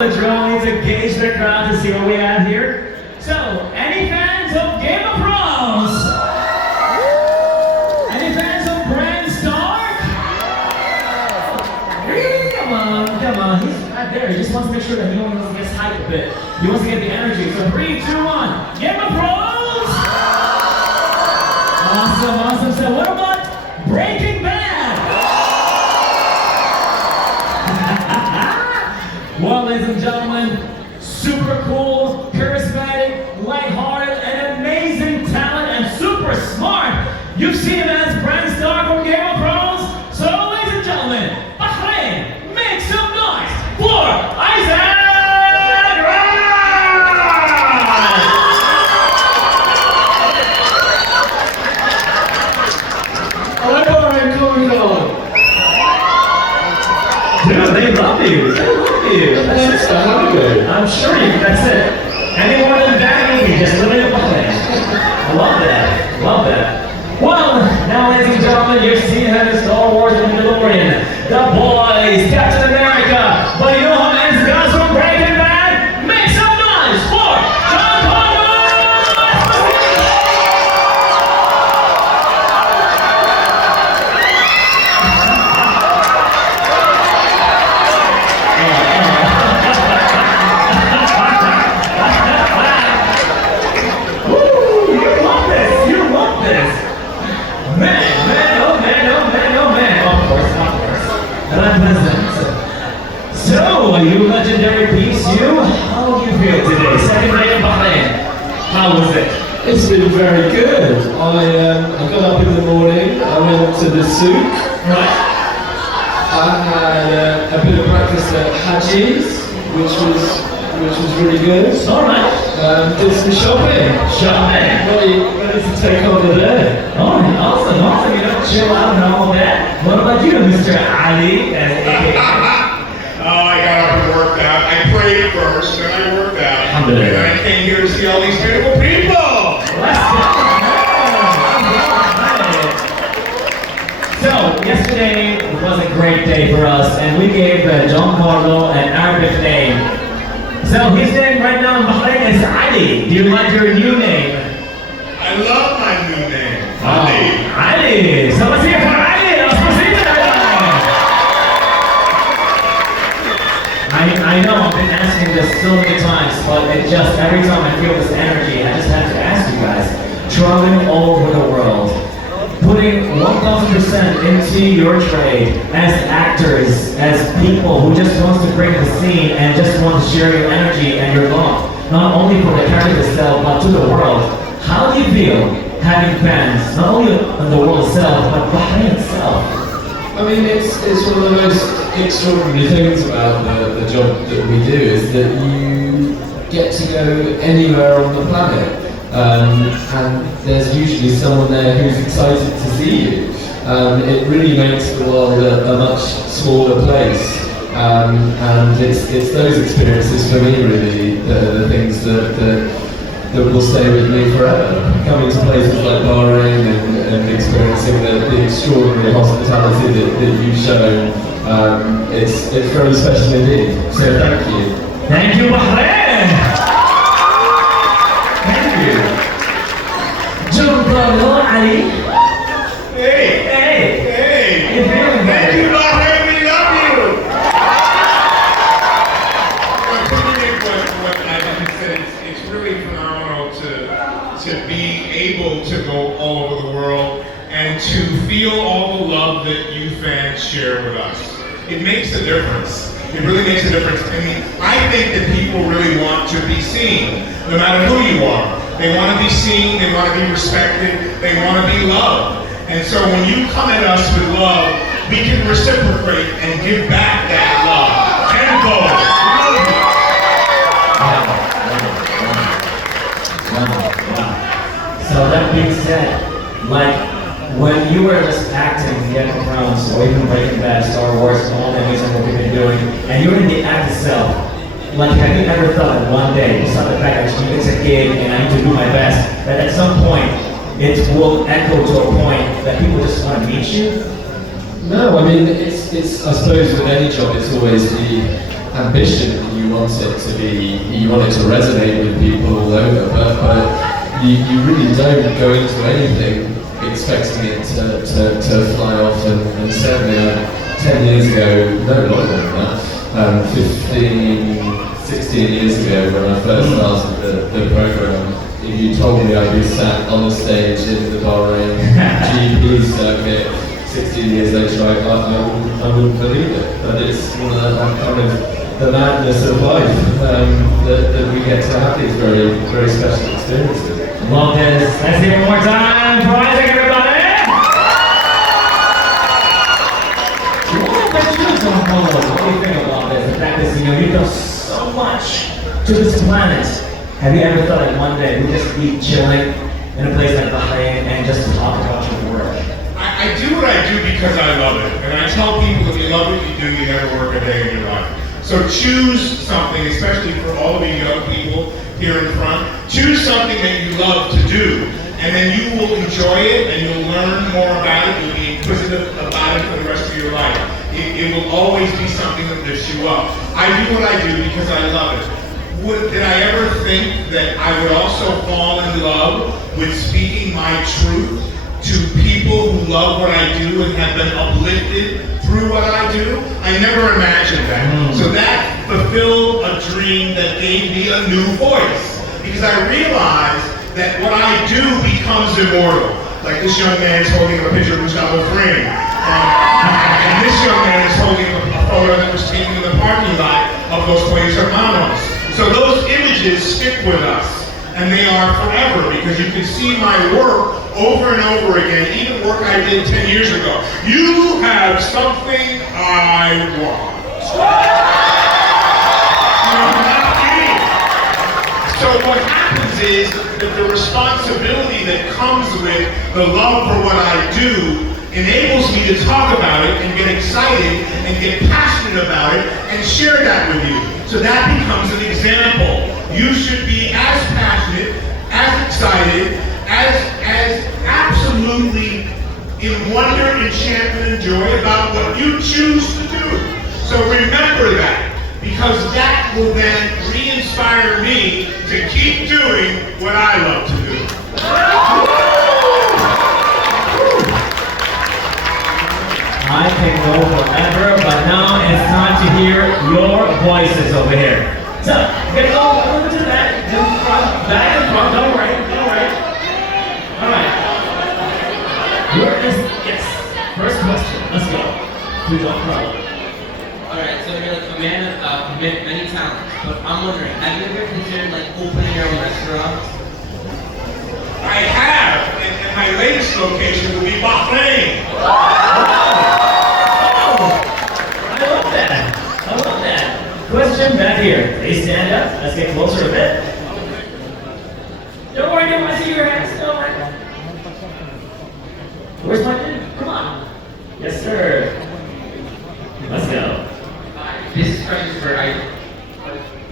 The drill needs to gauge the crowd to see what we have here. So, any fans of Game of Thrones? Any fans of Bran Stark? Come on, he's right there. He just wants to make sure that he only gets hyped a bit. He wants to get the energy. So 3, 2, 1. Game of Thrones! Awesome. So what about Breaking Bad? Well, ladies and gentlemen, super cool, charismatic, lighthearted, and amazing talent, and super smart. You've seen him as Bran Stark from Game of Thrones. So, ladies and gentlemen, Bahrain, make some noise for Isaac Wright! I like BAHRAIN COMIC CON. Dude, they love you. I'm sure that's it. Any more than that, maybe just living in Bahrain. I love that. Well, now, ladies and gentlemen, you've seen him in Star Wars and Mandalorian, The Boys, Captain America. But you know how many guys from Breaking Bad? Make some noise for Giancarlo Esposito! So, you legendary beast, how do you feel today? Second day in Bahrain. How was it? It's been very good. I got up in the morning, I went to the souk. Right. I had a bit of breakfast at Haji's, which was really good. Alright. Did some shopping. Ready to take on the day. Alright, awesome. You know, chill out and all that. What about you, Mr. Ali? I got up and worked out. I prayed first, then I worked out. And then I came here to see all these beautiful people. So, yesterday was a great day for us, and we gave Giancarlo an Arabic name. So, his name right now in Bahrain is Ali. Do you like your new name? I love my new name. Ali. So, let's hear for Ali Esposito. I know I've been asking this so many times, but it just, every time I feel this energy, I just have to ask you guys. Traveling all over the world, putting 1000% into your trade as actors, as people who just wants to bring the scene and just want to share your energy and your love, not only for the character itself, but to the world. How do you feel having fans, not only in the world itself, but Bahrain itself? I mean, it's one of the most extraordinary things about the job that we do is that you get to go anywhere on the planet. And there's usually someone there who's excited to see you. It really makes the world a much smaller place. And it's those experiences for me really that are the things that will stay with me forever. Coming to places like Bahrain and experiencing the extraordinary hospitality that you've shown, it's very special indeed. So thank you. Thank you, Bahrain! Thank you. Giancarlo, Ali. Hey. How you feeling, Thank buddy? you, Bahrain. We love you. I'm putting in what I said. It's really phenomenal to be able to go all over the world and to feel all the love that you fans share with us. It makes a difference. It really makes a difference. I mean, I think that people really want to be seen, no matter who you are. They want to be seen, they want to be respected, they want to be loved. And so when you come at us with love, we can reciprocate and give back that love. Tenfold. Wow. So that being said, like, when you were just acting in Game of Thrones, or even Breaking Bad, Star Wars, and all the amazing work you've been doing, and you're in the act itself, like, have you ever thought that one day, besides the fact that it's a gig and I need to do my best, that at some point, it will echo to a point that people just want to meet you? No, I mean, it's I suppose with any job, it's always the ambition that you you want it to be, you want it to resonate with people all over, but you really don't go into anything expecting it to fly off, and certainly 10 years ago, no longer than that, 15, 16 years ago when I first started the program, if you told me I'd be sat on the stage in the Bahrain GP circuit 16 years later, I wouldn't believe it. But it's one of that kind of the madness of life, that we get to have these very, very special experiences. Love this. Let's hear it one more time for Isaac, everybody! What do you think about this? The fact that you've done so much to this planet. Have you ever thought that one day we'd just be chilling in a place like Bahrain and just talk about your work? I do what I do because I love it. And I tell people if you love what you do, you never work a day in your life. So choose something, especially for all of you young people here in front, choose something that you love to do, and then you will enjoy it and you'll learn more about it, you'll be inquisitive about it for the rest of your life. It will always be something that lifts you up. I do what I do because I love it. Did I ever think that I would also fall in love with speaking my truth to people who love what I do and have been uplifted through what I do? I never imagined that. So that fulfilled a dream that gave me a new voice, because I realized that what I do becomes immortal. Like this young man is holding a picture of Gustavo Fring. And this young man is holding a photo that was taken in the parking lot of Los Pollos Hermanos. So those images stick with us, and they are forever, because you can see my work over and over again, even work I did 10 years ago. You have something I want. I'm not kidding. So what happens is that the responsibility that comes with the love for what I do enables me to talk about it and get excited and get passionate about it and share that with you. So that becomes an example. You should be as passionate, as excited, as absolutely in wonder, enchantment, and joy about what you choose to do. So remember that, because that will then re-inspire me to keep doing what I love to do. I can go forever, but now it's time to hear your voices over here. So, we're gonna go a little bit to the back, back and front, don't worry. Alright. Yes, first question, let's go. To Giancarlo. Alright, so you're like a man of many talents, but I'm wondering, have you ever considered like opening your own restaurant? I have, and my latest location will be Bahrain. I love that. Question back here. Please stand up. Let's get closer a bit. Don't worry, I see your hands. Don't worry. Where's my dude? Come on. Yes, sir. Let's go. This question is for Isaac.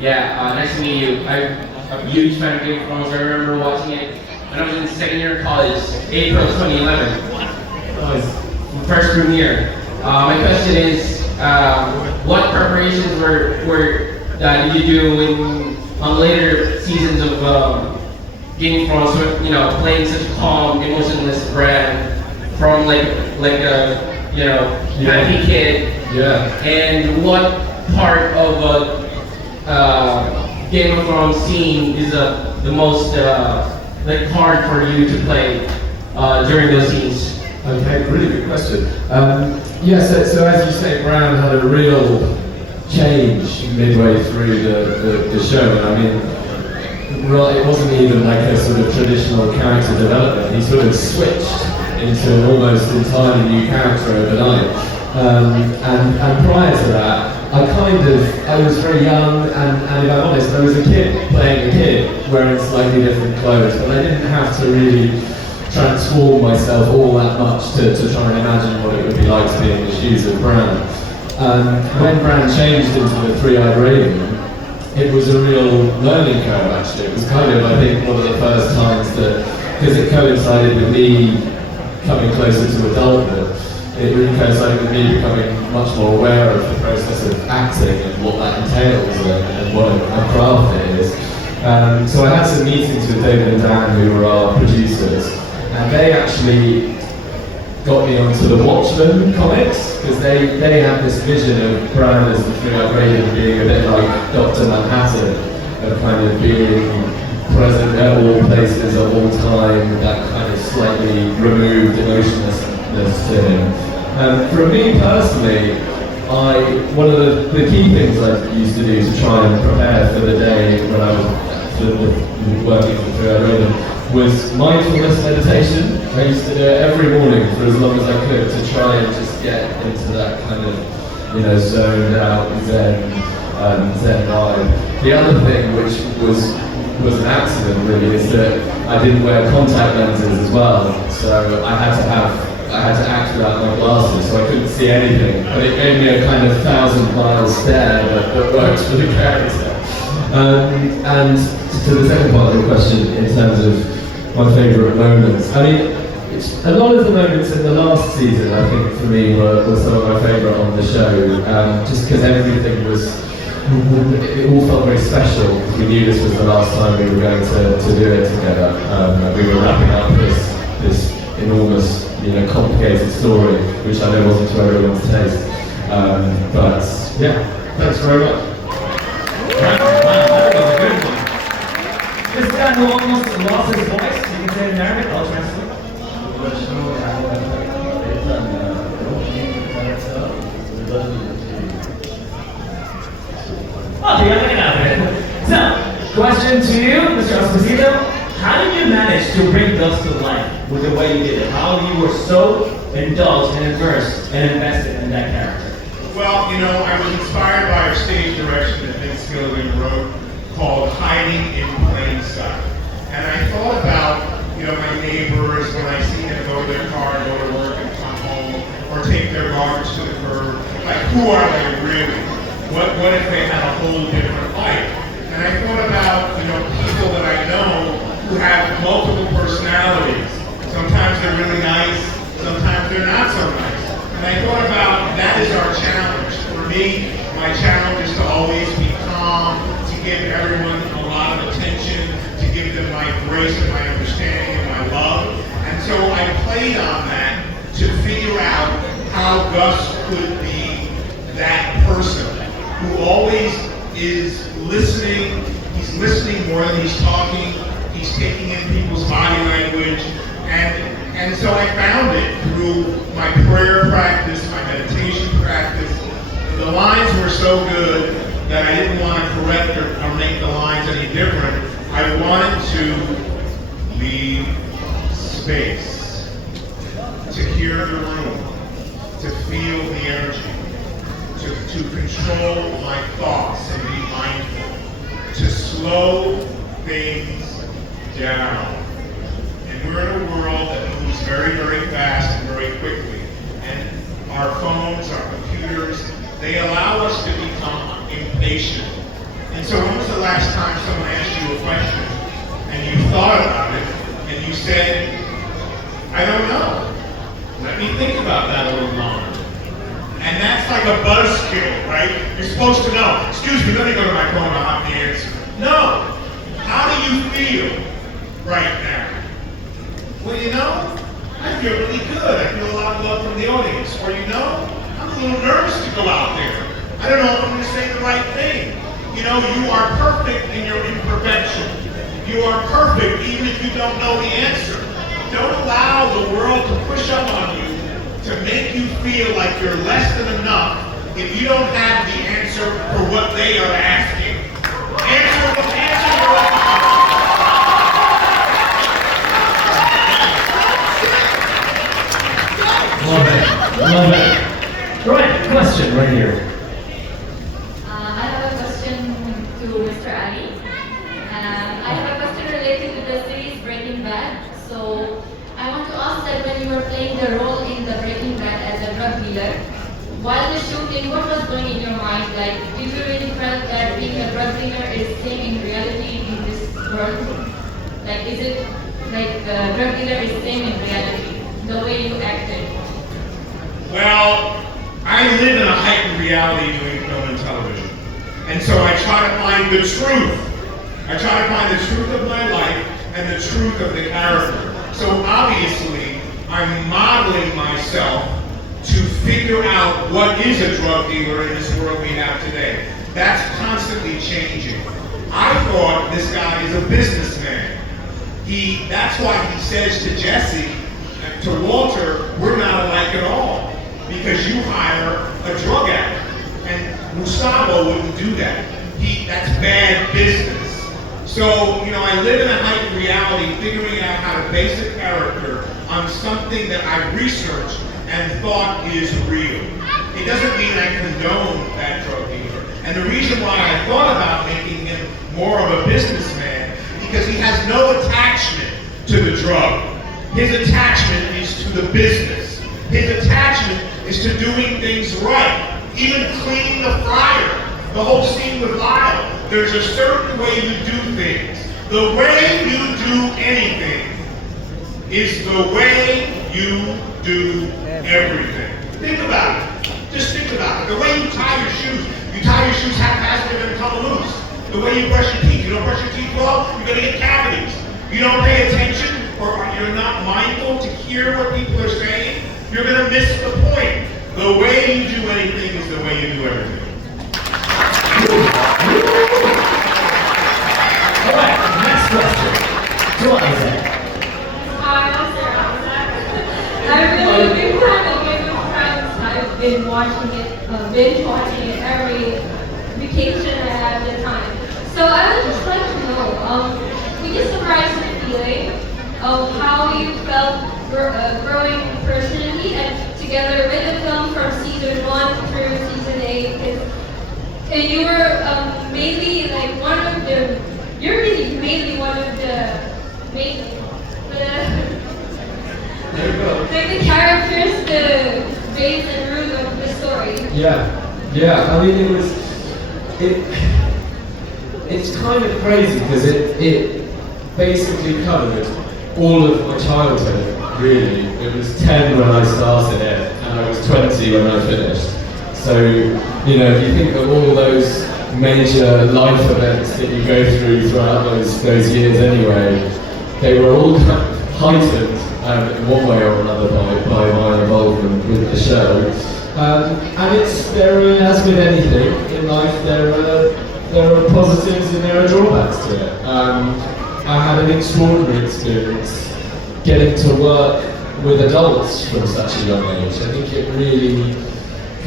Yeah, nice to meet you. I'm a huge fan of Game of Thrones. I remember watching it when I was in second year of college, April 2011. It was the first premiere. My question is, what preparations did you do on later seasons of Game of Thrones? You know, playing such a calm, emotionless brand from like a happy kid. Yeah. And what part of a Game of Thrones scene is the most hard for you to play during those scenes? Okay, really good question. So as you say, Brown had a real change midway through the show. And I mean, it wasn't even like a sort of traditional character development. He sort of switched into an almost entirely new character overnight. And prior to that, I was very young, and if I'm honest, I was a kid playing a kid, wearing slightly different clothes, but I didn't have to really transform myself all that much to try and imagine what it would be like to be in the shoes of Bran. When Bran changed into the Three-Eyed Raven, it was a real learning curve actually. It was kind of, I think, one of the first times that, because it coincided with me coming closer to adulthood, it really coincided with me becoming much more aware of the process of acting and what that entails and what a craft it is. So I had some meetings with David and Dan, who were our producers, and they actually got me onto the Watchmen comics, because they had this vision of Brian as the three-eyed raven being a bit like Dr. Manhattan, of kind of being present at all places at all time, with that kind of slightly removed emotionlessness to him. For me personally, one of the key things I used to do to try and prepare for the day when I was working for Three-Eyed Raven was mindfulness meditation. I used to do it every morning for as long as I could to try and just get into that kind of, zoned out Zen vibe. The other thing, which was an accident really, is that I didn't wear contact lenses as well, so I had to act without my glasses, so I couldn't see anything. But it gave me a kind of 1,000-mile stare that works for the character. And to the second part of the question, in terms of my favourite moments, I mean, a lot of the moments in the last season, I think for me, were some of my favourite on the show, just because everything it all felt very special. We knew this was the last time we were going to do it together. We were wrapping up this enormous, complicated story, which I know wasn't to everyone's taste. But yeah, thanks very much. Wow, that was a good one. This guy who almost lost his voice, you can say it in Arabic, I'll translate. Okay, I'm getting out of it. So, question to you, Mr. Esposito. How did you manage to bring Gus to life with the way you did it? How you were so indulged and immersed and invested in that character? Well, I was inspired by a stage direction that Vince Gilligan wrote called Hiding in Plain Sight. And I thought about, my neighbors when I see them go to their car, go to work and come home, or take their garbage to the curb. Like, who are they really? What if they had a whole different life? And I thought about, people that I know who have multiple personalities. Sometimes they're really nice, sometimes they're not so nice. And I thought about that is our challenge. For me, my challenge is to always be calm, to give everyone a lot of attention, to give them my grace and my understanding and my love. And so I played on that to figure out how Gus could be that person who always is listening. He's listening more than he's talking. He's taking in people's body language. And so I found it through my prayer practice, my meditation practice. The lines were so good that I didn't want to correct or make the lines any different. I wanted to leave space, to hear the room, to feel the energy, to control my thoughts and be mindful, to slow things down. And we're in a world that moves very, very fast and very quickly. And our phones, our computers, they allow us to become impatient. And so when was the last time someone asked you a question and you thought about it and you said, I don't know. Let me think about that a little longer. And that's like a buzzkill, right? You're supposed to know. Excuse me, let me go to my phone, I'll have the answer. No. How do you feel right now? Well, I feel really good. I feel a lot of love from the audience. Or I'm a little nervous to go out there. I don't know if I'm going to say the right thing. You are perfect in your imperfection. You are perfect even if you don't know the answer. Don't allow the world to push up on you to make you feel like you're less than enough if you don't have the answer for what they are asking. Answer what Love it. Right, question right here. I have a question to Mr. Ali. I have a question related to the series Breaking Bad. So I want to ask that when you were playing the role in the Breaking Bad as a drug dealer, while the shooting, what was going in your mind? Like, did you really feel that being a drug dealer is same in reality in this world? Like, is it like the drug dealer is same in reality, the way you acted? Well, I live in a heightened reality doing film and television. And so I try to find the truth. I try to find the truth of my life and the truth of the character. So obviously, I'm modeling myself to figure out what is a drug dealer in this world we have today. That's constantly changing. I thought this guy is a businessman. That's why he says to Jesse, to Walter, we're not alike at all, because you hire a drug addict. And Gustavo wouldn't do that. That's bad business. So, you know, I live in a heightened reality, figuring out how to base a character on something that I researched and thought is real. It doesn't mean I condone that drug dealer. And the reason why I thought about making him more of a businessman, because he has no attachment to the drug. His attachment is to the business. His attachment is to doing things right. Even cleaning the fryer. The whole scene with Lyle. There's a certain way you do things. The way you do anything is the way you do everything. Think about it. Just think about it. The way you tie your shoes. You tie your shoes haphazardly, they're gonna come loose. The way you brush your teeth. You don't brush your teeth well, you're gonna get cavities. You don't pay attention, or you're not mindful to hear what people are saying, you're gonna miss the point. The way you do anything is the way you do everything. Alright, next question. To Isaac. Hi, I'm Sarah. I'm really a big fan of Game of Thrones. I've been watching it, binge watching it every vacation I have the time. So I would just like to know, could you summarize the feeling of how you felt growing personally and together with the film from season 1 through season 8? And you were mainly like one of the, you're really mainly one of the main, like the characters, the base and root of the story. Yeah. I mean, it's kind of crazy because it basically covered all of my childhood, really. It was 10 when I started it, and I was 20 when I finished. So, you know, if you think of all those major life events that you go through throughout those years anyway, they were all heightened in one way or another by my involvement with the show. And as with anything in life, there are positives and there are drawbacks to it. I had an extraordinary experience getting to work with adults from such a young age. I think it really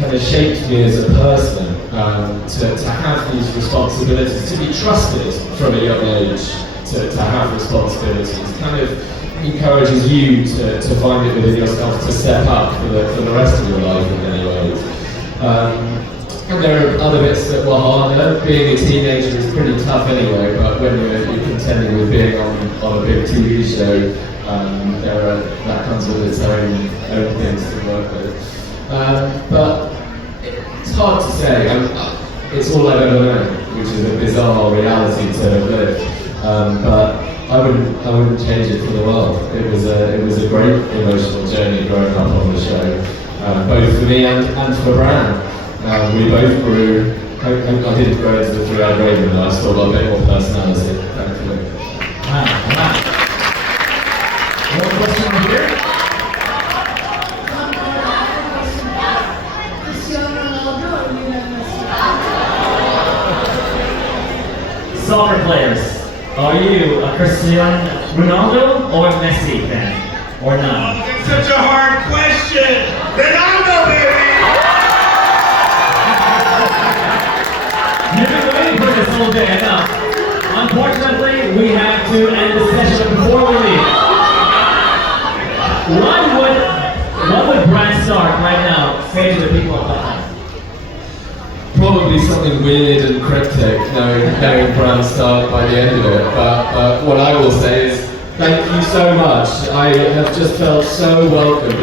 kind of shaped me as a person to have these responsibilities, to be trusted from a young age to have responsibilities. Kind of encourages you to find it within yourself to step up for the rest of your life in many ways. And there are other bits that were harder. Being a teenager is pretty tough anyway, but when you're contending with being on a big TV show, that comes with its own things to work with. But it's hard to say. It's all I've ever known, which is a bizarre reality to have lived. But I wouldn't change it for the world. It was a great emotional journey growing up on the show, both for me and for Bran. We both grew. I didn't grow into the three-eyed raven, though. I still got a bit more personality, thankfully. Wow. One question over here. Soccer players. Are you a Cristiano Ronaldo or a Messi fan? Or not? It's such a hard question. Ronaldo, baby! You've been waiting for this whole day enough. Unfortunately, we have to end the session before we leave. What would Brian Stark right now say to the people at Bethlehem? Probably something weird and cryptic, knowing Bran Stark by the end of it. But what I will say is, thank you so much. I have just felt so welcomed.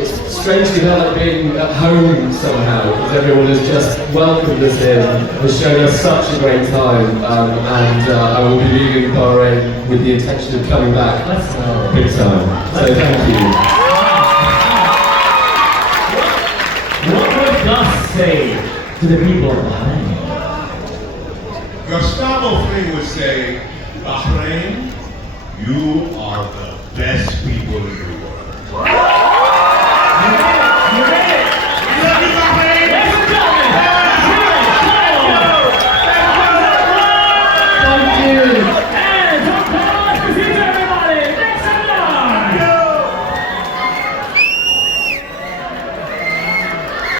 It's strangely felt like being at home somehow, because everyone has just welcomed us in, has shown us such a great time, and I will be leaving Bahrain with the intention of coming back big time. So thank you. say to the people of Bahrain? Gustavo Fring would say, Bahrain, you are the best people in the world.